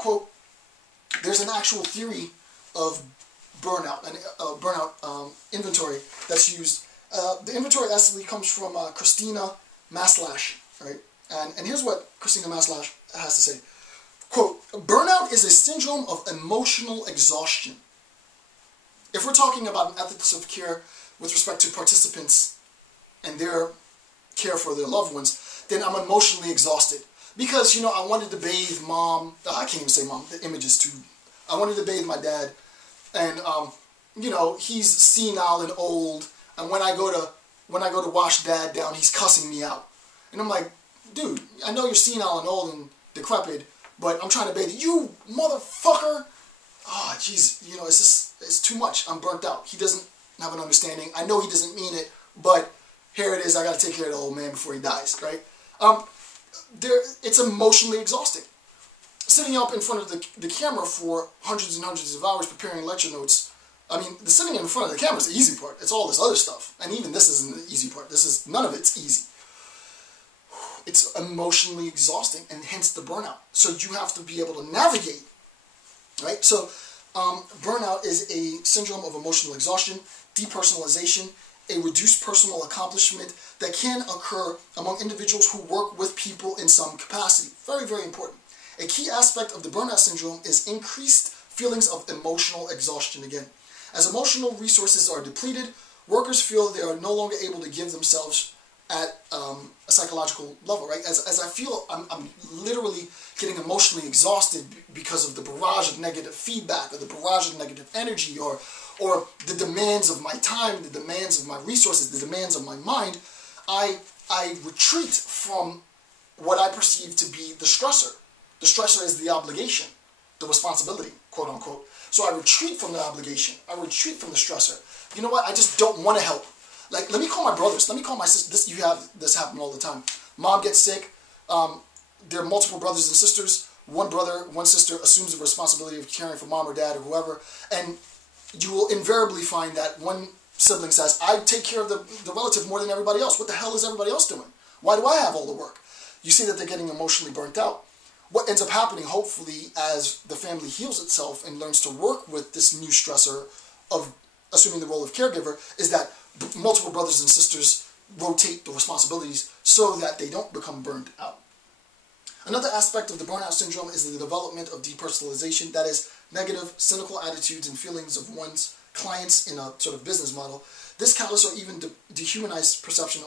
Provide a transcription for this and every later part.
quote, there's an actual theory of burnout, and burnout inventory that's used. The inventory actually comes from Christina Maslach, right? And here's what Christina Maslach has to say. Quote, burnout is a syndrome of emotional exhaustion. If we're talking about an ethics of care with respect to participants and their care for their loved ones, then I'm emotionally exhausted. Because, you know, I wanted to bathe mom, I can't even say mom, the image is too, I wanted to bathe my dad, and, you know, he's senile and old, and when I go to wash dad down, he's cussing me out. And I'm like, dude, I know you're senile and old and decrepit, but I'm trying to bathe you, motherfucker. Oh, jeez, you know, it's too much. I'm burnt out. He doesn't have an understanding. I know he doesn't mean it, but here it is. I got to take care of the old man before he dies, right? It's emotionally exhausting. Sitting up in front of the camera for hundreds and hundreds of hours preparing lecture notes. I mean, the sitting in front of the camera is the easy part. It's all this other stuff. And even this isn't the easy part. None of it's easy. It's emotionally exhausting, and hence the burnout. So you have to be able to navigate, right? So burnout is a syndrome of emotional exhaustion, depersonalization, a reduced personal accomplishment that can occur among individuals who work with people in some capacity. Very, very important. A key aspect of the burnout syndrome is increased feelings of emotional exhaustion again. As emotional resources are depleted, workers feel they are no longer able to give themselves at a psychological level, right? As I feel I'm literally getting emotionally exhausted because of the barrage of negative feedback, or the barrage of negative energy, or the demands of my time, the demands of my resources, the demands of my mind, I retreat from what I perceive to be the stressor. The stressor is the obligation, the responsibility, quote unquote. So I retreat from the obligation. I retreat from the stressor. You know what? I just don't want to help. Like, let me call my brothers. Let me call my sisters. This happen all the time. Mom gets sick. There are multiple brothers and sisters. One brother, one sister assumes the responsibility of caring for mom or dad or whoever. And you will invariably find that one sibling says, I take care of the relative more than everybody else. What the hell is everybody else doing? Why do I have all the work? You see that they're getting emotionally burnt out. What ends up happening, hopefully, as the family heals itself and learns to work with this new stressor of assuming the role of caregiver, is that multiple brothers and sisters rotate the responsibilities so that they don't become burned out. Another aspect of the burnout syndrome is the development of depersonalization, that is, negative, cynical attitudes and feelings of one's clients in a sort of business model. This callous or even dehumanized perception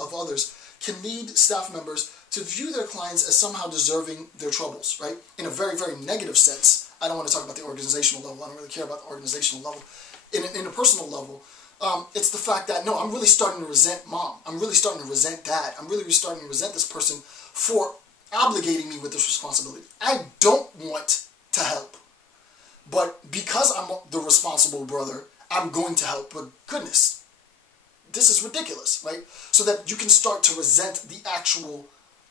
of others can lead staff members to view their clients as somehow deserving their troubles, right? In a very, very negative sense. I don't want to talk about the organizational level. I don't really care about the organizational level. In a personal level, it's the fact that, no, I'm really starting to resent mom. I'm really starting to resent dad. I'm really starting to resent this person for obligating me with this responsibility. I don't want to help. But because I'm the responsible brother, I'm going to help. But goodness, this is ridiculous, right? So that you can start to resent the actual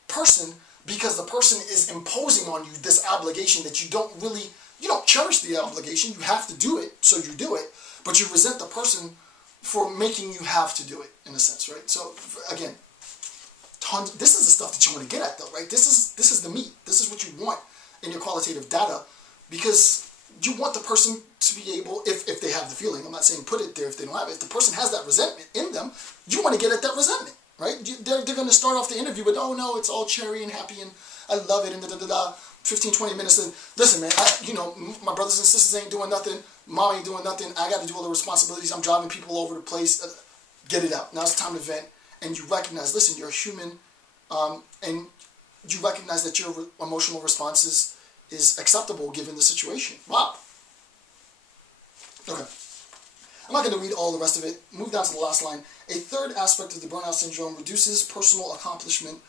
person because the person is imposing on you this obligation that you don't cherish the obligation. You have to do it, so you do it. But you resent the person for making you have to do it, in a sense, right? So, again, this is the stuff that you want to get at, though, right? This is the meat. This is what you want in your qualitative data, because you want the person to be able, if they have the feeling, I'm not saying put it there if they don't have it, if the person has that resentment in them, you want to get at that resentment, right? They're going to start off the interview with, oh, no, it's all cherry and happy, and I love it, and da-da-da-da. 15, 20 minutes, and listen, man, my brothers and sisters ain't doing nothing, mom ain't doing nothing, I got to do all the responsibilities, I'm driving people over the place, get it out. Now it's time to vent, and you recognize, listen, you're a human, and you recognize that your emotional response is acceptable given the situation. Wow. Okay. I'm not going to read all the rest of it. Move down to the last line. A third aspect of the burnout syndrome reduces personal accomplishment,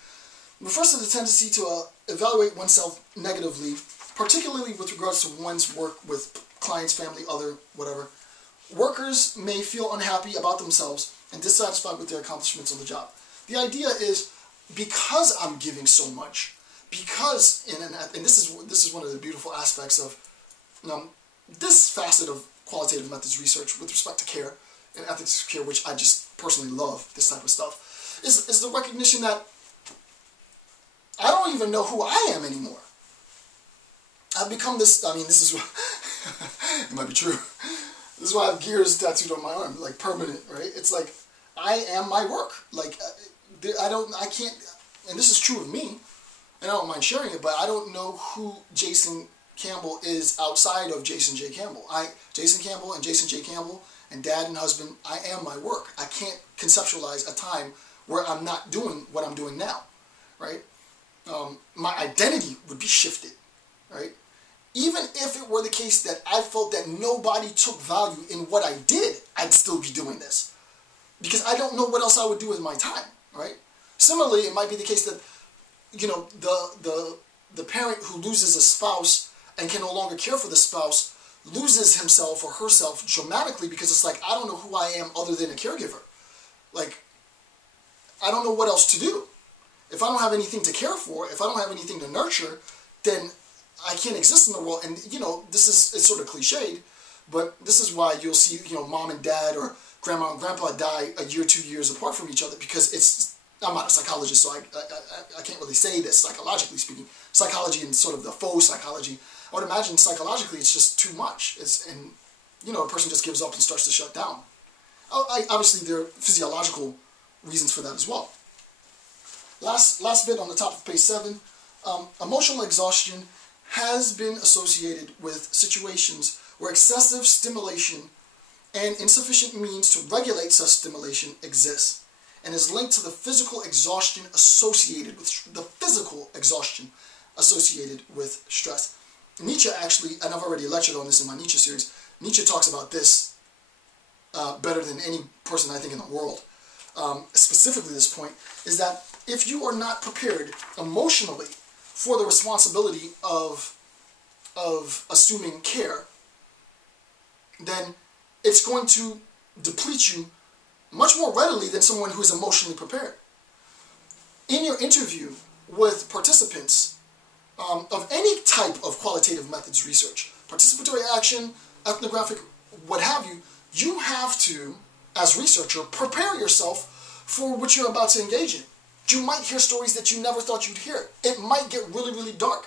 refers to the tendency to evaluate oneself negatively, particularly with regards to one's work with clients, family, other, whatever. Workers may feel unhappy about themselves and dissatisfied with their accomplishments on the job. The idea is, because I'm giving so much, because, and this is one of the beautiful aspects of this facet of qualitative methods research with respect to care and ethics of care, which I just personally love, this type of stuff, is the recognition that I don't even know who I am anymore. I've become this, I mean, this is, it might be true. This is why I have gears tattooed on my arm, like permanent, right? It's like, I am my work. Like, I can't, and this is true of me, and I don't mind sharing it, but I don't know who Jason Campbell is outside of Jason J. Campbell. Jason Campbell and Jason J. Campbell and dad and husband, I am my work. I can't conceptualize a time where I'm not doing what I'm doing now, right? My identity would be shifted, right? Even if it were the case that I felt that nobody took value in what I did, I'd still be doing this. Because I don't know what else I would do with my time, right? Similarly, it might be the case that, you know, the parent who loses a spouse and can no longer care for the spouse loses himself or herself dramatically because it's like, I don't know who I am other than a caregiver. Like, I don't know what else to do. If I don't have anything to care for, if I don't have anything to nurture, then I can't exist in the world. And, you know, it's sort of cliched, but this is why you'll see, you know, mom and dad or grandma and grandpa die a year, 2 years apart from each other, because I'm not a psychologist, so I can't really say this psychologically speaking. Psychology and sort of the faux psychology, I would imagine psychologically it's just too much. And, you know, a person just gives up and starts to shut down. Obviously, there are physiological reasons for that as well. Last bit on the top of page 7, emotional exhaustion has been associated with situations where excessive stimulation and insufficient means to regulate such stimulation exists, and is linked to the physical exhaustion associated with stress. Nietzsche actually, and I've already lectured on this in my Nietzsche series, Nietzsche talks about this better than any person I think in the world. Specifically this point, is that if you are not prepared emotionally for the responsibility of assuming care, then it's going to deplete you much more readily than someone who is emotionally prepared. In your interview with participants of any type of qualitative methods research, participatory action, ethnographic, what have you, you have to, as researcher, prepare yourself for what you're about to engage in. You might hear stories that you never thought you'd hear. It might get really, really dark.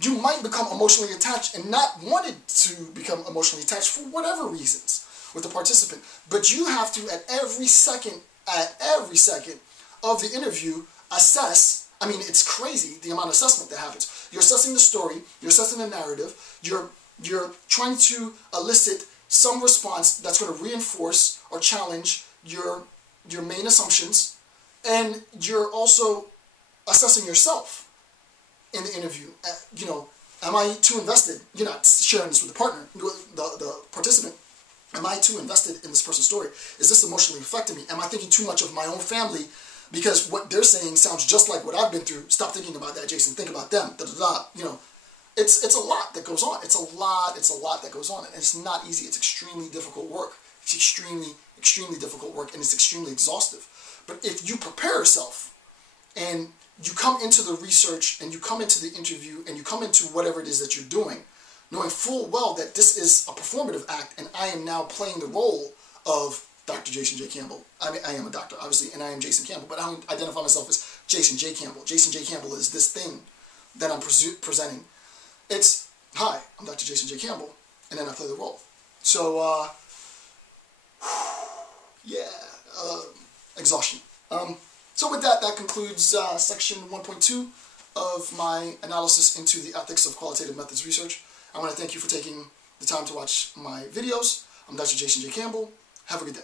You might become emotionally attached and not wanted to become emotionally attached for whatever reasons with the participant. But you have to, at every second of the interview, assess. I mean, it's crazy the amount of assessment that happens. You're assessing the story, you're assessing the narrative, you're trying to elicit some response that's going to reinforce or challenge your main assumptions, and you're also assessing yourself in the interview. You know, am I too invested? You're not sharing this with the partner, the participant. Am I too invested in this person's story? Is this emotionally affecting me? Am I thinking too much of my own family because what they're saying sounds just like what I've been through? Stop thinking about that, Jason. Think about them. Da da da. You know, it's a lot that goes on. It's a lot that goes on, and it's not easy. It's extremely difficult work. It's extremely difficult work, and it's extremely exhaustive. But if you prepare yourself and you come into the research and you come into the interview and you come into whatever it is that you're doing, knowing full well that this is a performative act and I am now playing the role of Dr. Jason J. Campbell. I mean, I am a doctor, obviously, and I am Jason Campbell, but I don't identify myself as Jason J. Campbell. Jason J. Campbell is this thing that I'm presenting. It's, hi, I'm Dr. Jason J. Campbell, and then I play the role. So, exhaustion. So with that, that concludes section 1.2 of my analysis into the ethics of qualitative methods research. I want to thank you for taking the time to watch my videos. I'm Dr. Jason J. Campbell. Have a good day.